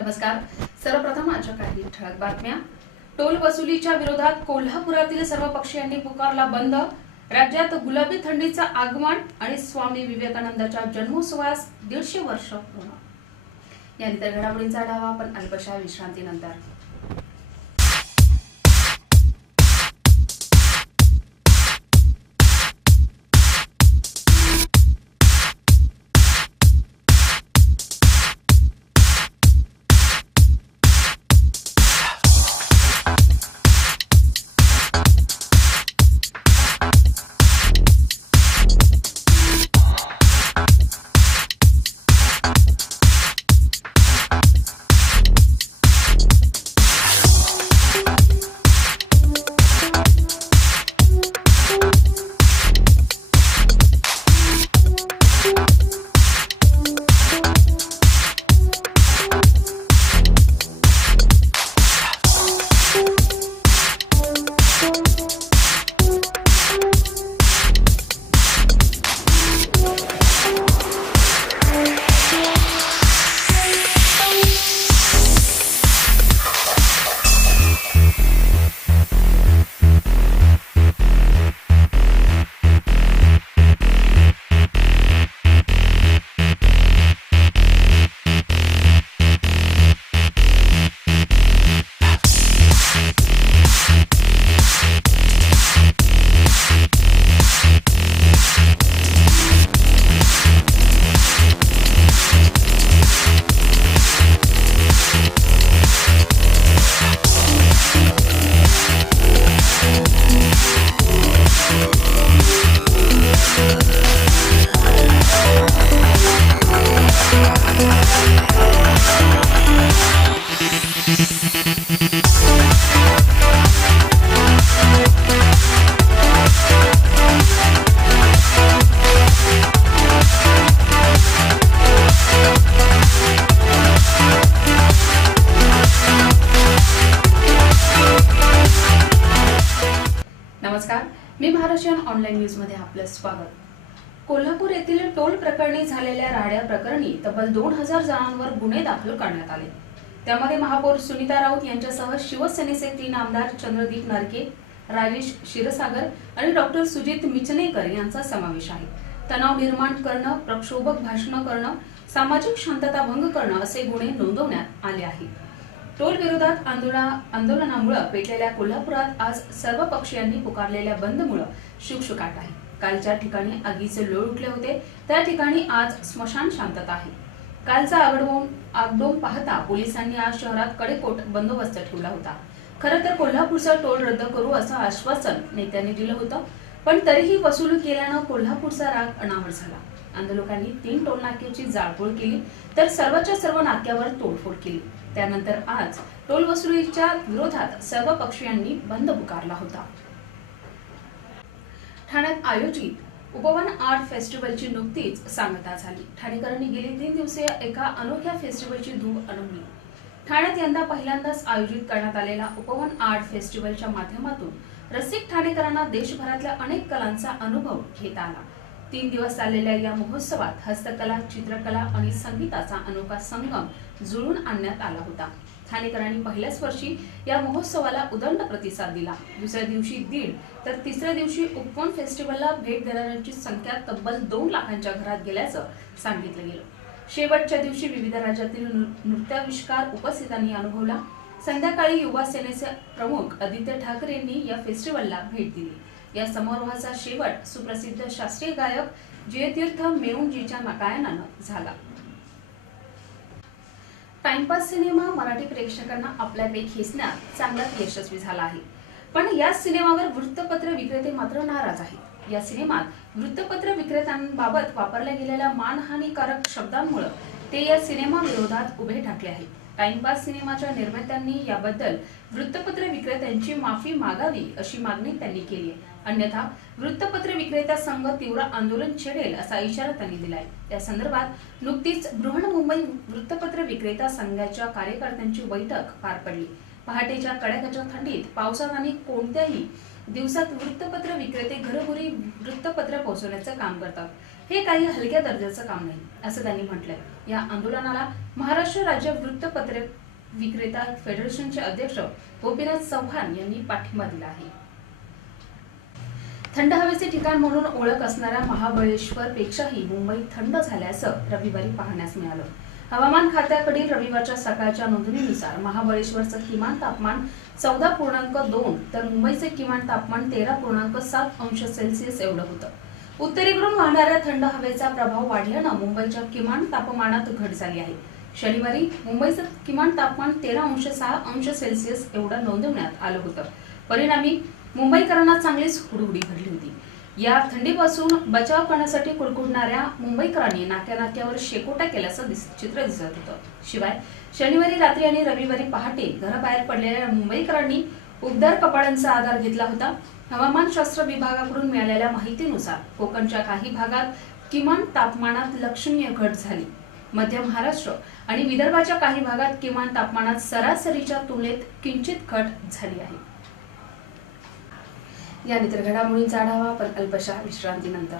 नमस्कार. सर्वप्रथम आजच्या काही ठळक बातम्या. टोल वसुलीच्या विरोधात कोल्हापुरातील सर्व पक्षीयांनी पुकारला बंद. राज्यात गुलाबी थंडीचं आगमन आणि स्वामी विवेकानंदाच्या जन्मोत्सवास 150 वर्ष पूर्ण. यानंतर घडामोडींचा आढावा आपण अल्पशा विश्रांतीनंतर. नमस्कार. मी महाराष्ट्र ऑनलाईन न्यूज मध्ये आपलं स्वागत. कोल्हापूर येथील टोल प्रकरणी झालेल्या राड्या प्रकरणी तब्बल 2000 जणांवर गुन्हे दाखल करण्यात आले. त्यामध्ये महापौर सुनीता राऊत यांच्यासह शिवसेनेचे 3 आमदार चंद्रदीप नारके, राजेश क्षीरसागर आणि डॉक्टर सुजित मिचनेकर यांचा समावेश आहे. तणाव निर्माण करणं, प्रक्षोभक भाषण करणं, सामाजिक शांतता भंग करणं असे गुन्हे नोंदवण्यात आले आहेत. टोल विरोधात आंदोलनामुळे पेटलेल्या कोल्हापुरात आज सर्व पक्षीयांनी पुकारलेल्या बंदमुळे शुकशुकाट आहे. काल ज्या ठिकाणी आगीचे लोळ उठले होते त्या ठिकाणी आज स्मशान शांतता आहे. कालचा आगडोम पाहता पोलिसांनी आज शहरात कडेकोट बंदोबस्त ठेवला होता. खरं तर कोल्हापूरचा टोल रद्द करू असं आश्वासन नेत्यांनी दिलं होतं, पण तरीही वसूल केल्यानं कोल्हापूरचा राग अनावर झाला. आंदोलकांनी 3 टोल नाक्याची जाळपोळ केली तर सर्वच्या सर्व नाक्यावर तोडफोड केली. त्यानंतर आज टोल वसुलीच्या विरोधात सर्व पक्षीयांनी बंद पुकारला होता. ठाण्यात आयोजित उपवन आर्ट फेस्टिवलची नुकतीच सांगता झाली. ठाणेकरांनी गेली 3 दिवसीय एका अनोख्या फेस्टिवलची धूम अनुभवली. ठाण्यात यंदा पहिल्यांदाच आयोजित करण्यात आलेला उपवन आर्ट फेस्टिवलच्या माध्यमातून रसिक ठाणेकरांना देशभरातल्या अनेक कलांचा अनुभव घेता आला. 3 दिवस चाललेल्या या महोत्सवात हस्तकला, चित्रकला आणि संगीताचा अनोखा संगम जुळून आणण्यात आला होता. ठाणेकरांनी पहिल्याच वर्षी या महोत्सवाला उदंड प्रतिसाद दिला. दुसऱ्या दिवशी 1.5 तर तिसऱ्या दिवशी उपवन फेस्टिवलला भेट देणाऱ्यांची संख्या तब्बल 2 लाखांच्या घरात गेल्याचं सांगितलं गेलं. शेवटच्या दिवशी विविध राज्यातील नृत्याविष्कार उपस्थितांनी अनुभवला. संध्याकाळी युवा सेनेचे प्रमुख आदित्य ठाकरेंनी या फेस्टिवलला भेट दिली. या समारोहाचा शेवट सुप्रसिद्ध शास्त्रीय गायक जयतीर्थ मेवुंजीच्या गायनानं झाला. टाइमपास सिनेमा मराठी प्रेक्षकांना आपल्याकडे खेचण्यात चांगलाच यशस्वी झाला आहे. पण या सिनेमावर वृत्तपत्र विक्रेते मात्र नाराज आहेत. या सिनेमात वृत्तपत्र विक्रेत्यांबाबत वापरल्या गेलेल्या मानहानीकारक शब्दांमुळे ते या सिनेमा विरोधात उभे ठाकले आहेत. टाइमपास सिनेमाच्या निर्मात्यांनी याबद्दल वृत्तपत्र विक्रेत्यांची माफी मागावी अशी मागणी त्यांनी केली आहे. अन्यथा वृत्तपत्र विक्रेता संघ तीव्र आंदोलन छेडेल असा इशारा त्यांनी दिलाय. या संदर्भात नुकतीच बृहन्मुंबई वृत्तपत्र विक्रेता संघाच्या कार्यकर्त्यांची बैठक पार पडली. पहाटेच्या कडाक्याच्या थंडीत, पावसात आणि कोणत्याही दिवसात वृत्तपत्र विक्रेते घरोघरी वृत्तपत्र पोहोचवण्याचं काम करतात. हे काही हलक्या दर्जाचं काम नाही असं त्यांनी म्हटलंय. या आंदोलनाला महाराष्ट्र राज्य वृत्तपत्र विक्रेता फेडरेशनचे अध्यक्ष गोपीनाथ चव्हाण यांनी पाठिंबा दिला आहे. थंड हवेचे ठिकाण म्हणून ओळख असणाऱ्या महाबळेश्वर पेक्षाही मुंबई थंड झाल्याचं रविवारी पाहण्यास मिळालं. हवामान खात्याकडील रविवारच्या सकाळच्या नोंदणीनुसार महाबळेश्वरचं किमान तापमान 14.2 तर मुंबईचे किमान तापमान 13.7 अंश सेल्सिअस एवढं होतं. उत्तरेकडून वाहणाऱ्या थंड हवेचा प्रभाव वाढल्यानं मुंबईच्या किमान तापमानात घट झाली आहे. शनिवारी मुंबईचं किमान तापमान 13.6 अंश सेल्सिअस एवढं नोंदवण्यात आलं होतं. परिणामी मुंबईकरांना चांगलीच हुडहुडी भरली होती. या थंडीपासून बचाव करण्यासाठी कुडकुडणाऱ्या मुंबईकरांनी नाक्यानाक्यावर शेकोट्या केल्याचं चित्र दिसत होतं. शिवाय शनिवारी रात्री आणि रविवारी पहाटे घराबाहेर पडलेल्या मुंबईकरांनी उबदार कपाळांचा आधार घेतला होता. हवामानशास्त्र विभागाकडून मिळालेल्या माहितीनुसार कोकणच्या काही भागात किमान तापमानात लक्षणीय घट झाली. मध्य महाराष्ट्र आणि विदर्भाच्या काही भागात किमान तापमानात सरासरीच्या तुलनेत किंचित घट झाली आहे. यानंतर घडामोडींचा आढावा पण अल्पशा विश्रांतीनंतर.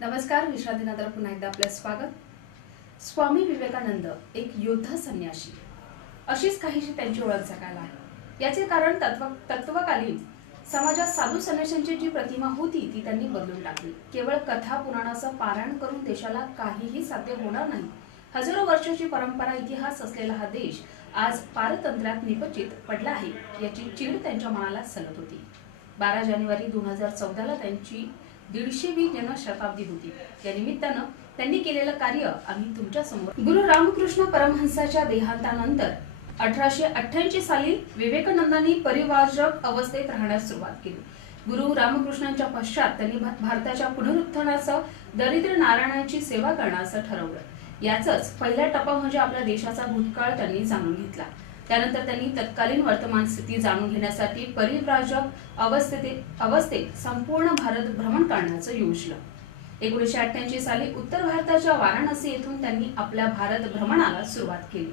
नमस्कार, विश्रांतीनंतर पुन्हा एकदा आपलं स्वागत. स्वामी विवेकानंद एक योद्धा संन्यासी अशीच काहीशी त्यांची ओळख जगायला आहे. याचे कारण तत्वकालीन समाजात साधू संन्याशांची जी प्रतिमा होती ती त्यांनी बदलून टाकली. केवळ कथा पुराणाचं पारायण करून देशाला काहीही साध्य होणार नाही. हजारो वर्षाची परंपरा इतिहास असलेला हा देश आज पारतंत्र्यात निपचित पडला आहे याची चीड त्यांच्या मनाला सलत होती. 12 जानेवारी 2014 त्यांची 150वी जन्मशताब्दी होती. या निमित्तानं त्यांनी केलेलं कार्य आम्ही तुमच्या समोर. गुरु रामकृष्ण परमहंसाच्या देहांतानंतर 1888 साली विवेकानंदांनी परिव्राजक अवस्थेत राहण्यास सुरुवात केली. गुरु रामकृष्णांच्या पश्चात त्यांनी भारताच्या पुनरुत्थानाचं, दरिद्र नारायणांची सेवा करण्याचं ठरवलं. याचाच पहिला टप्पा म्हणजे आपल्या देशाचा भूतकाळ त्यांनी जाणून घेतला. त्यानंतर त्यांनी तत्कालीन वर्तमान स्थिती जाणून घेण्यासाठी परिव्राजक अवस्थेत संपूर्ण भारत भ्रमण करण्याचं योजलं. 1988 साली उत्तर भारताच्या वाराणसी येथून त्यांनी आपल्या भारत भ्रमणाला सुरुवात केली.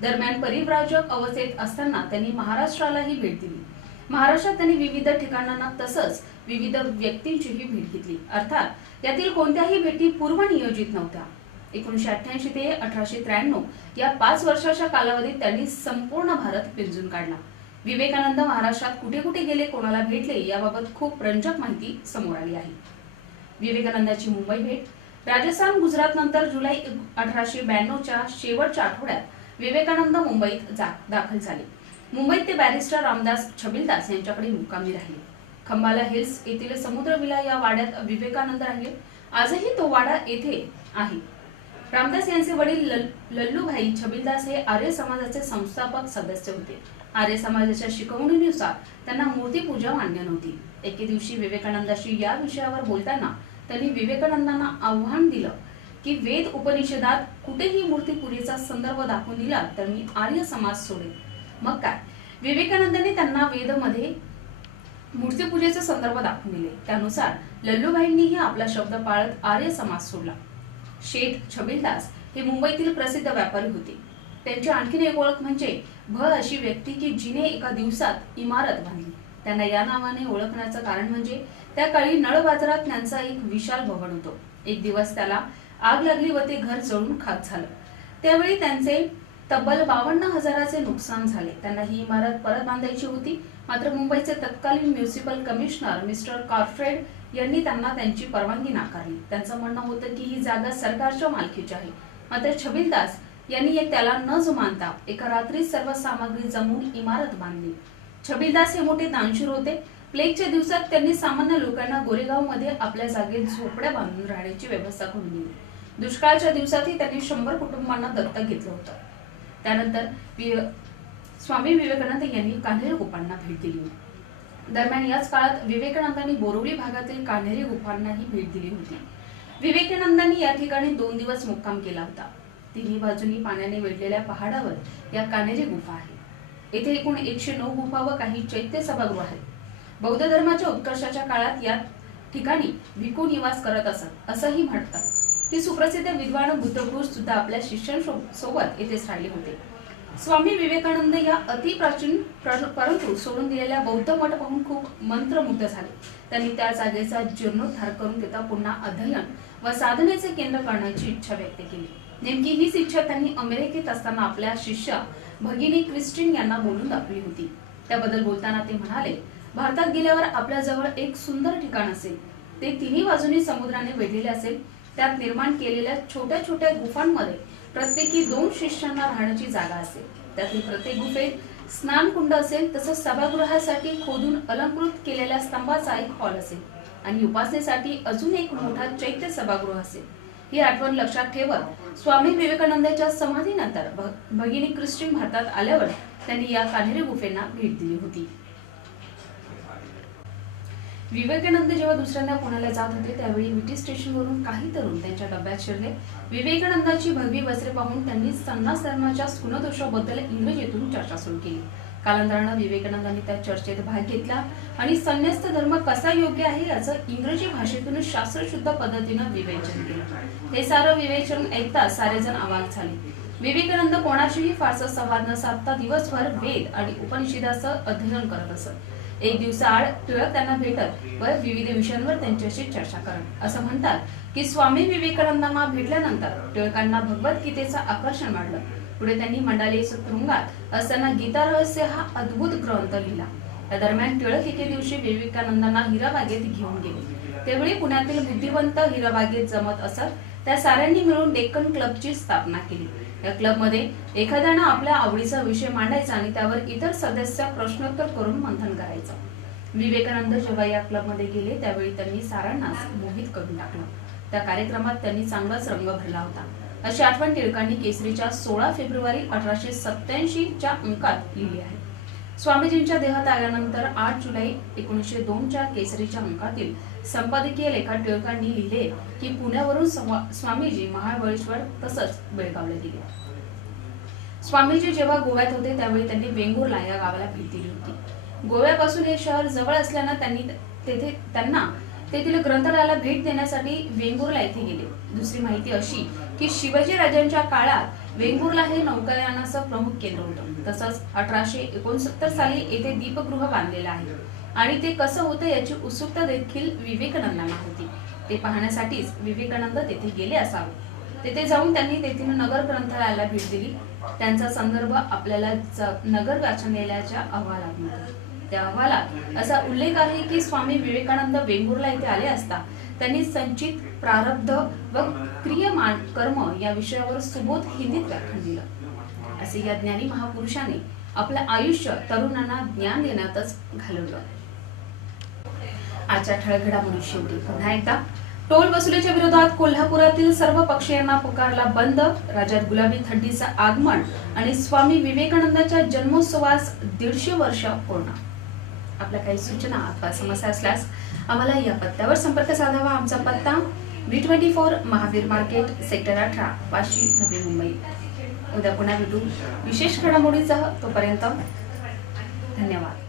दरम्यान परिव्राजक अवस्थेत असताना त्यांनी महाराष्ट्रालाही भेट दिली. महाराष्ट्रात त्यांनी विविध ठिकाणांना तसंच विविध व्यक्तींचीही भेट घेतली. अर्थात यातील कोणत्याही भेटी पूर्वनियोजित नव्हत्या. 1988 ते 1893 या 5 वर्षाच्या कालावधीत त्यांनी संपूर्ण भारत पिंजून काढला. विवेकानंद महाराष्ट्रात कुठे कुठे गेले, कोणाला भेटले याबाबत खूप रंजक माहिती समोर आली आहे. विवेकानंदाची मुंबई भेट. राजस्थान गुजरात नंतर जुलै 1892च्या शेवटच्या आठवड्यात विवेकानंद मुंबईत दाखल झाले. मुंबईत ते बॅरिस्टर रामदास छबिलदास यांच्याकडे मुक्कामी राहिले. खंबाला हिल्स येथील समुद्र विला या वाड्यात विवेकानंद राहिले. आजही तो वाडा येथे आहे. रामदास यांचे वडील लल्लूभाई छबिलदास हे आर्य समाजाचे संस्थापक सदस्य होते. आर्य समाजाच्या शिकवणीनुसार त्यांना मूर्तीपूजा मान्य नव्हती. एके दिवशी विवेकानंदाशी या विषयावर बोलताना त्यांनी विवेकानंदांना आव्हान दिलं की वेद उपनिषदात कुठेही मूर्तीपूजेचा संदर्भ दाखवून दिला तर मी आर्य समाज सोडेल. मग काय, विवेकानंदांनी त्यांना वेदमध्ये मूर्तीपूजेचा संदर्भ दाखवून दिले. त्यानुसार लल्लूभाईंनीही आपला शब्द पाळत आर्य समाज सोडला. शेठ छबिलदास हे मुंबईतील प्रसिद्ध व्यापारी होते. त्यांची आणखीन एक ओळख म्हणजे भ अशी व्यक्ती की जिने एका दिवसात इमारत बांधली. त्यांना या नावाने ओळखण्याचं कारण म्हणजे त्या काळी नळ बाजारात त्यांचा एक विशाल भवन होतो. एक दिवस त्याला आग लागली व ते घर जळून खाक झालं. त्यावेळी त्यांचे तब्बल 52,000चे नुकसान झाले. त्यांना ही इमारत परत बांधायची होती. मात्र मुंबईचे तत्कालीन म्युनिसिपल कमिशनर मिस्टर कॉर्फ्रेड यांनी त्यांना त्यांची परवानगी नाकारली. त्यांचं म्हणणं होतं की ही जागा सरकारच्या मालकीची आहे. मात्र छबिलदास यांनी त्याला न जुमानता एका रात्रीत सर्व सामग्री जमवून इमारत बांधली. छबिलदास हे मोठे दानशूर होते. प्लेगच्या दिवसात त्यांनी सामान्य लोकांना गोरेगावमध्ये आपल्या जागेत झोपड्या बांधून राहण्याची व्यवस्था करून दिली. दुष्काळाच्या दिवसातही त्यांनी 100 कुटुंबांना दत्तक घेतलं होतं. त्यानंतर स्वामी विवेकानंद यांनी कान्हेरी गुफांना भेट दिली. दरम्यान याच काळात विवेकानंदांनी बोरिवली भागातील कान्हेरी गुफांनाही भेट दिली होती. विवेकानंदांनी या ठिकाणी 2 दिवस मुक्काम केला होता. तिन्ही बाजूनी पाण्याने वेढलेल्या पहाडावर या कान्हेरी गुफा आहेत. येथे एकूण 109 गुफा व काही चैत्य सभागृह आहेत. बौद्ध धर्माच्या उत्कर्षाच्या काळात या ठिकाणी भिक्खू निवास करत असत असंही म्हणतात की सुप्रसिद्ध विद्वान बुद्धपुरुष सुद्धा आपल्या शिष्यांसोबत येथेच राहिले होते. स्वामी विवेकानंद या अतिप्राचीन परंतु सोडून दिलेल्या बौद्ध मठ पाहून खूप मंत्रमुग्ध झाले. त्यांनी त्या जागेचा जीर्णोद्धार करून तिथं पुन्हा अध्ययन व साधनेचे केंद्र करण्याची इच्छा व्यक्त केली. नेमकी हीच इच्छा त्यांनी अमेरिकेत असताना आपल्या शिष्या भगिनी क्रिस्टिन यांना बोलून दाखवली होती. त्याबद्दल बोलताना ते म्हणाले, भारतात गेल्यावर आपल्या जवळ एक सुंदर ठिकाण असेल. ते तिन्ही बाजूनी समुद्राने वेढलेले असेल. त्यात निर्माण केलेल्या छोट्या छोट्या गुफांमध्ये प्रत्येकी 2 शिष्यांना राहण्याची जागा असेल. त्यातील प्रत्येक गुफेत स्नानकुंड असेल. तसंच सभागृहासाठी खोदून अलंकृत केलेल्या स्तंभाचा एक हॉल असेल आणि उपासनेसाठी अजून एक मोठा चैत्य सभागृह असेल. ही आठवण लक्षात ठेवत स्वामी विवेकानंदांच्या समाधीनंतर भगिनी क्रिस्टिन भारतात आल्यावर त्यांनी या कान्हेरी गुफेंना भेट दिली होती. विवेकानंद जेव्हा दुसऱ्यांदा पुण्याला जात होते त्यावेळी विटी स्टेशनवरून काही तरुण त्यांच्या डब्यात शिरले. विवेकानंदाची भगवी वस्त्रे पाहून त्यांनी संन्यास धर्माच्या स्कुनदोषाबद्दल इंग्रजीतून चर्चा सुरू केली. कालांतरानं विवेकानंदांनी त्या चर्चेत भाग घेतला आणि संन्यास्त धर्म कसा योग्य आहे याचं इंग्रजी भाषेतून शास्त्रशुद्ध पद्धतीनं विवेचन केलं. हे सारं विवेचन ऐकता सारेजण अवाक झाले. विवेकानंद कोणाशीही फारसा संवाद न साधता दिवसभर वेद आणि उपनिषदाचं अध्ययन करत असत. एक दिवसाआड टिळक त्यांना भेटत व विविध विषयांवर त्यांच्याशी चर्चा करत. असं म्हणतात की स्वामी विवेकानंदांना भेटल्यानंतर टिळकांना भगवद्गीतेचं आकर्षण वाढलं. पुढे त्यांनी मंडाले तुरुंगात असताना गीता रहस्य हा अद्भुत ग्रंथ लिहिला. या दरम्यान टिळक एके दिवशी विवेकानंदांना हिराबागेत घेऊन गेले. त्यावेळी पुण्यातील बुद्धिवंत हिराबागेत जमत असत. त्या साऱ्यांनी मिळून डेक्कन क्लबची स्थापना केली. या क्लबमध्ये एखाद्यानं आपल्या आवडीचा विषय मांडायचा आणि त्यावर इतर सदस्य प्रश्नोत्तर करून मंथन करायचं. विवेकानंद जेव्हा या क्लबमध्ये गेले त्यावेळी त्यांनी साऱ्यांनाच मोहित करून टाकलं. त्या कार्यक्रमात त्यांनी चांगलाच रंग भरला होता. अशी आठवण टिळकांनी केसरीच्या 16 फेब्रुवारी 1887च्या अंकात लिहिली आहे. स्वामीजींच्या देहात आल्यानंतर 8 जुलै 1902च्या केसरीच्या अंकातील संपादकीय लेखात टिळकांनी लिहिले की पुण्यावरून स्वामीजी महाबळेश्वर तसंच बेळगावला गेले. स्वामीजी जेव्हा गोव्यात होते त्यावेळी त्यांनी वेंगुर्ला या गावाला भेट दिली होती. गोव्यापासून हे शहर जवळ असल्यानं त्यांना तेथील ग्रंथालयाला भेट देण्यासाठी वेंगुर्ला येथे गेले. दुसरी माहिती अशी की शिवाजी राजांच्या काळात वेंगुर्ला हे नौकायानाचं प्रमुख केंद्र होतं. तसंच 1869 साली येथे दीपगृह बांधलेलं आहे आणि ते कसं होतं याची उत्सुकता देखील विवेकानंदांना होती. ते पाहण्यासाठीच विवेकानंद तेथे गेले असावे. तेथे जाऊन त्यांनी तेथील नगर ग्रंथालयाला भेट दिली. त्यांचा संदर्भ आपल्याला नगर वाचनालयाच्या अहवालात मिळतो. त्या अहवालात असा उल्लेख आहे की स्वामी विवेकानंद वेंगुर्ला येथे आले असता त्यांनी संचित प्रारब्ध व क्रियमान कर्म या विषयावर सुबोध हिंदीत व्याख्यान दिलं। असे या ज्ञानी महापुरुषाने आपलं आयुष्य तरुणांना ज्ञान देण्यातच घालवलं। आजच्या ठळक घडामोडी शेवटी पुन्हा एकदा टोल वसुलीच्या विरोधात कोल्हापुरातील सर्व पक्षीयांना पुकारला बंद। राज्यात गुलाबी थंडीचं आगमन आणि स्वामी विवेकानंदाच्या जन्मोत्सवास 150 वर्ष पूर्ण। आपल्या काही सूचना अथवा समस्या असल्यास आम्हाला या पत्त्यावर संपर्क साधावा। आमचा पत्ता B24 Mahavir market sector 18 Vashi Navi Mumbai. उद्या पुन्हा भेटू विशेष घडामोडीसह। तोपर्यंत धन्यवाद।